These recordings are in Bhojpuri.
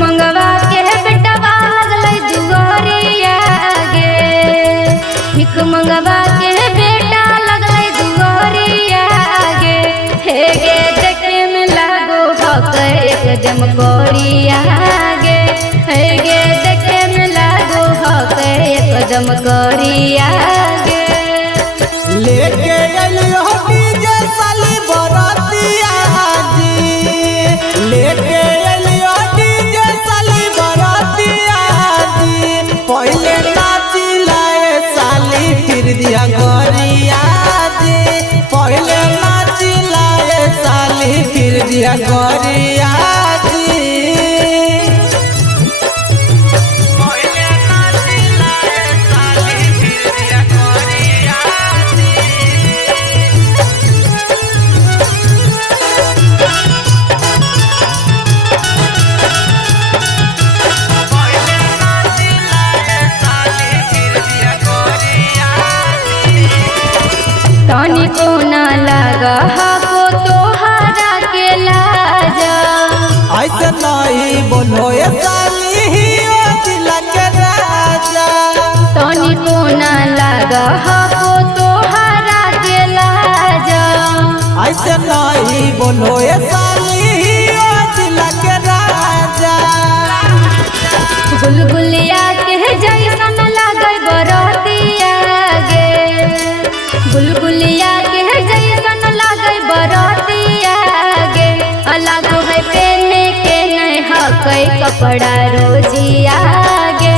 मंगवा के बेटवा लगलै दुआरिया गे। भिख मंगवा के बेटा लगलै दुआरिया गे। हे गे देखे में लागो हक एकदम कोरिया गे। हे गे देखे में लागो हक एकदम कोरिया गे। लेके अलियो डीजे साली बरातिया जी। लेके अलियो डीजे साली बरातिया जी। पहले नाची लाए साली फिर दिया गोरिया जी। पहले नाची लाए साली फिर दिया गोरिया जी। तनी को ना लगा को तोहरा के लाजा। ऐसे नहीं बोलो ये साली ही ओ दिल के राजा। तनी को ना लगा को तोहरा के लाजा। ऐसे नहीं बोलो ये साली ही ओ दिल के राजा। गुलगुलिया के जैसन लागल बरतिया गे। गुलगुलिया के जैसन लागल बरतिया गे। लागो है पहने के नहीं हकै कपड़ा रोजिया गे।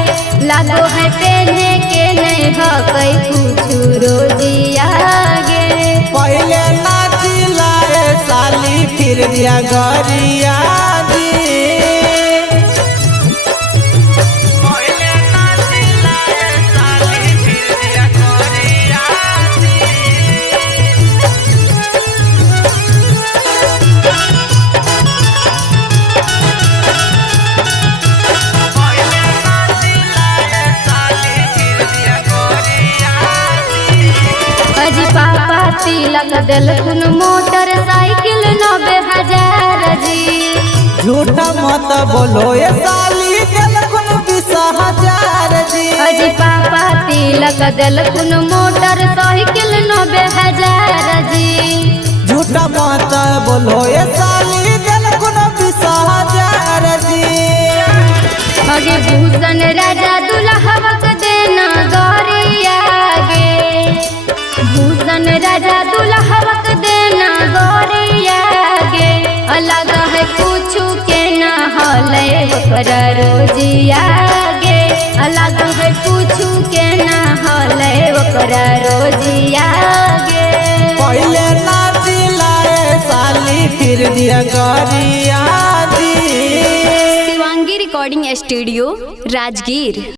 लागो है पहने के नहीं हकै कुछ रोजिया गे। पहले नाची लाए साली फिर दिया गोरिया जी। अजी पापा तिलक दिलखुन मोटरसाइकिल 90,000 जी। झूठा मत बोलो ये साली दिलखुन 20,000 जी। अजी पापा तिलक दिलखुन मोटरसाइकिल 90,000 जी। झूठा मत बोलो ये साली दिलखुन 20,000 जी। अगे भूषण राजा दुल्हवक देना गोरिया गे। भूषण राजा दुल्हवक देना गोरिया गे। अलग है कुछ के ना हले ओकरा रोजिया गे। अलग है कुछ के ना हले ओकरा रोजिया गे। पहले नाची लाए साली फिर दिया गोरिया जी। Shivangi recording studio Rajgir.